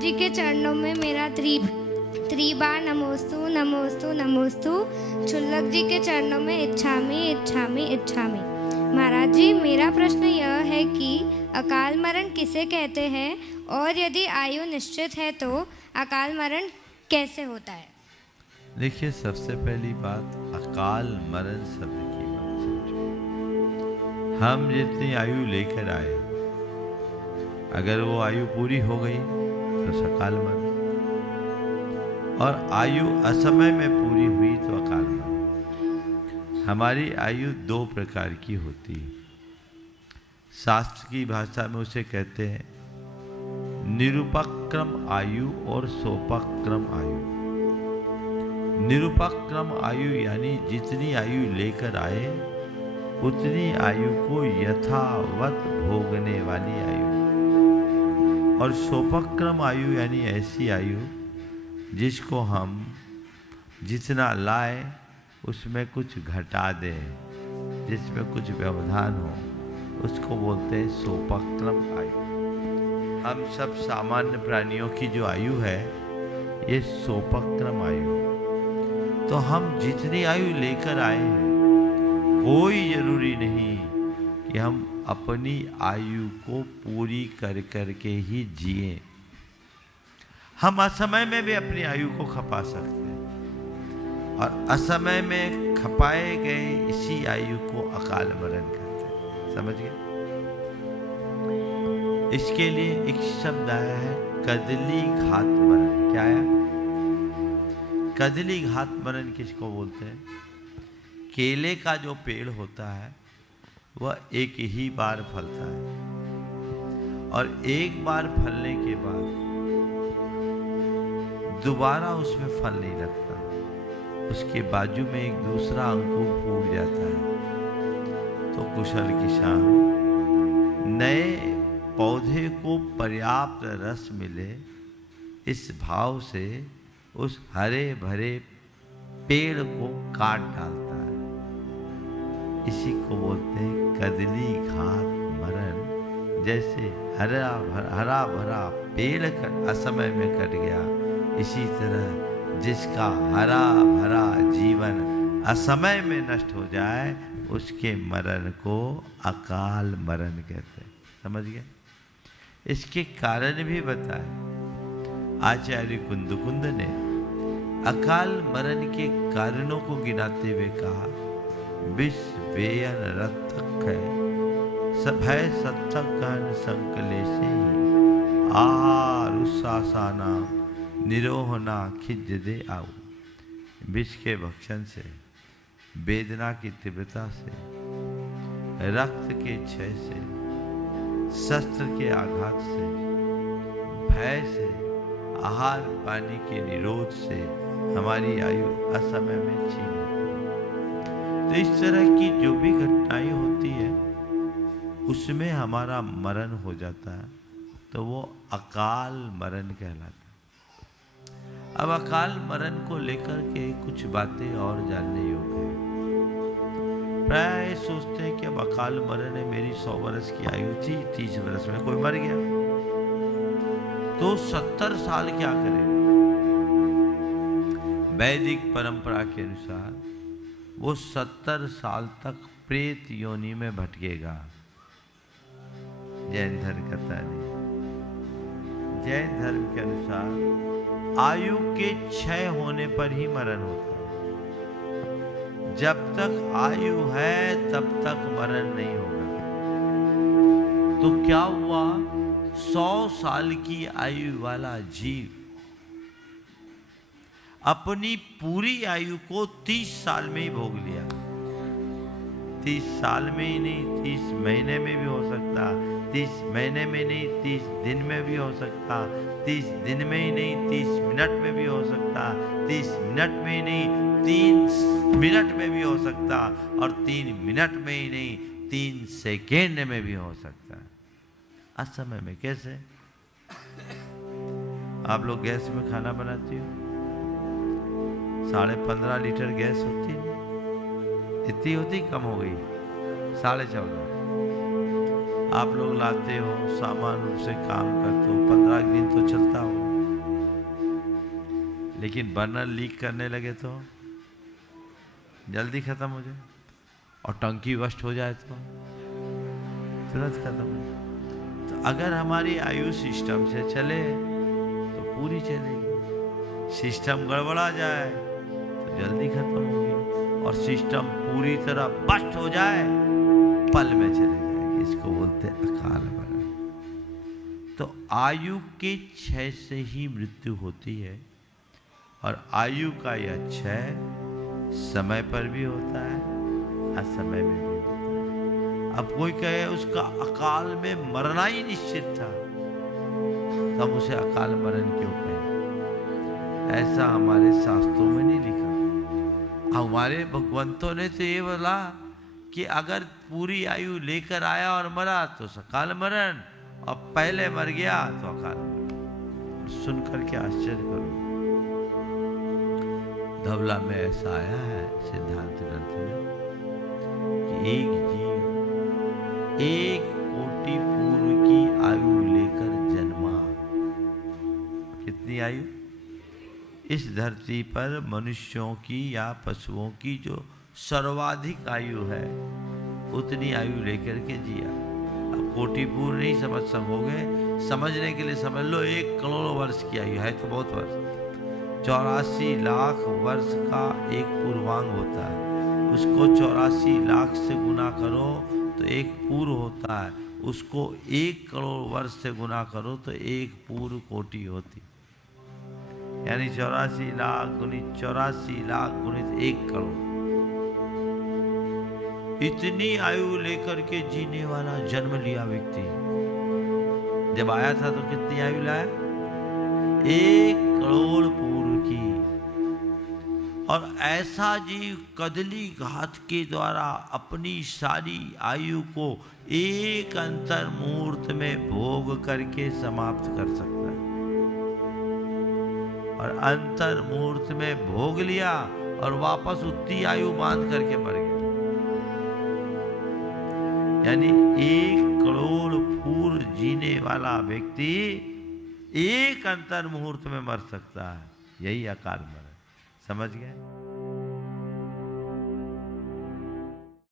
जी के चरणों में मेरा त्रिबार नमोस्तु नमोस्तु नमोस्तु। क्षुल्लक जी के चरणों में इच्छामि इच्छामि इच्छामि। महाराज जी, मेरा प्रश्न यह है कि अकाल मरण किसे कहते हैं, और यदि आयु निश्चित है तो अकाल मरण कैसे होता है? देखिए, सबसे पहली बात, अकाल मरण शब्द की बात समझो। हम जितनी आयु लेकर आए, अगर वो आयु पूरी हो गई तो सकाल मरण, और आयु असमय में पूरी हुई तो अकाल मरण। हमारी आयु दो प्रकार की होती है। शास्त्र की भाषा में उसे कहते हैं निरुपक्रम आयु और सोपक्रम आयु। निरुपक्रम आयु यानी जितनी आयु लेकर आए उतनी आयु को यथावत भोगने वाली आयु, और सोपक्रम आयु यानी ऐसी आयु जिसको हम जितना लाए उसमें कुछ घटा दें, जिसमें कुछ व्यवधान हो, उसको बोलते हैं सोपक्रम आयु। हम सब सामान्य प्राणियों की जो आयु है ये सोपक्रम आयु। तो हम जितनी आयु लेकर आए हैं, कोई जरूरी नहीं कि हम अपनी आयु को पूरी कर करके ही जिए। हम असमय में भी अपनी आयु को खपा सकते हैं, और असमय में खपाए गए इसी आयु को अकाल मरण कहते हैं। समझ गए? इसके लिए एक शब्द आया है, कदली घात मरण। क्या आया? कदली घात मरण किसको बोलते हैं? केले का जो पेड़ होता है वह एक ही बार फलता है, और एक बार फलने के बाद दोबारा उसमें फल नहीं लगता। उसके बाजू में एक दूसरा अंकुर फूट जाता है। तो कुशल किसान नए पौधे को पर्याप्त रस मिले, इस भाव से उस हरे भरे पेड़ को काट डालता है। इसी को बोलते हैं कदली घात मरण। जैसे हरा भरा पेड़ असमय में कट गया, इसी तरह जिसका हरा भरा जीवन असमय में नष्ट हो जाए उसके मरण को अकाल मरण कहते हैं। समझ गए? इसके कारण भी बताए आचार्य कुंद ने अकाल मरण के कारणों को गिनाते हुए कहा, विष वेयन रतक है सब है सत्थक गहन संकलेशे, आहार उसासाना निरोहना खिज दे आऊ। विष के भक्षण से, वेदना की तीव्रता से, रक्त के क्षय से, शस्त्र के आघात से, भय से, आहार पानी के निरोध से हमारी आयु असमय में छीन होती है। तो इस तरह की जो भी घटनाएं होती है उसमें हमारा मरण हो जाता है, तो वो अकाल मरण कहलाता है। अब अकाल मरण को लेकर के कुछ बातें और जानने योग्य है। प्राय सोचते हैं कि अब अकाल मरण है, मेरी 100 वर्ष की आयु थी, 30 वर्ष में कोई मर गया तो 70 साल क्या करें? वैदिक परंपरा के अनुसार वो 70 साल तक प्रेत योनि में भटकेगा। जैन धर्म कहता नहीं। जैन धर्म के अनुसार आयु के क्षय होने पर ही मरण होता है। जब तक आयु है तब तक मरण नहीं होगा। तो क्या हुआ? 100 साल की आयु वाला जीव अपनी पूरी आयु को 30 साल में ही भोग लिया। 30 साल में ही नहीं, 30 महीने में भी हो सकता, 30 महीने में नहीं, 30 दिन में भी हो सकता, 30 दिन में ही नहीं, 30 मिनट में भी हो सकता, 30 मिनट में ही नहीं, 3 मिनट में भी हो सकता, और 3 मिनट में ही नहीं, 3 सेकेंड में भी हो सकता है। असमय में कैसे? आप लोग गैस में खाना बनाती हो, 15.5 लीटर गैस होती है, इतनी होती, कम हो गई 14.5। आप लोग लाते हो, सामान रूप से काम करते हो, 15 दिन तो चलता हो। लेकिन बर्नर लीक करने लगे तो जल्दी खत्म हो जाए, और टंकी बस्ट हो जाए तो तुरंत खत्म हो जाए। तो अगर हमारी आयु सिस्टम से चले तो पूरी चलेगी, सिस्टम गड़बड़ा जाए तो जल्दी खत्म होगी, और सिस्टम पूरी तरह बस्ट हो जाए पल में चले जाएगी। इसको बोलते हैं अकाल मरण। तो आयु के क्षय से ही मृत्यु होती है, और आयु का यह क्षय समय पर भी होता है, असमय में भी होता है। अब कोई कहे उसका अकाल में मरना ही निश्चित था, तो हम उसे अकाल मरण क्यों कहें? ऐसा हमारे शास्त्रों में नहीं लिखा। हमारे भगवंतों ने तो ये बोला कि अगर पूरी आयु लेकर आया और मरा तो अकाल मरण, और पहले मर गया तो अकाल मरण। सुनकर के आश्चर्य करो, धवला में ऐसा आया है सिद्धांत ग्रंथ में कि एक जीव 1 कोटि पूर्व की आयु लेकर जन्मा। कितनी आयु? इस धरती पर मनुष्यों की या पशुओं की जो सर्वाधिक आयु है उतनी आयु लेकर के जिया। अब कोटि पूर्व नहीं समझ सकोगे, समझने के लिए समझ लो 1 करोड़ वर्ष की आयु है तो बहुत वर्ष। 84 लाख वर्ष का एक पूर्वांग होता है, उसको 84 लाख से गुना करो तो एक पूर्व होता है, उसको 1 करोड़ वर्ष से गुना करो तो एक पूर्व कोटि होती, यानी 84 लाख गुणित 84 लाख गुणित 1 करोड़। इतनी आयु लेकर के जीने वाला जन्म लिया व्यक्ति जब आया था तो कितनी आयु लाया? 1 करोड़ पूर्व की। और ऐसा जीव कदली घात के द्वारा अपनी सारी आयु को एक अंतर मुहूर्त में भोग करके समाप्त कर सकता है, और अंतर मुहूर्त में भोग लिया और वापस उतनी आयु बांध करके मर गया। यानी 1 करोड़ पूर्व जीने वाला व्यक्ति एक अंतर मुहूर्त में मर सकता है। यही अकाल मरण। समझ गए?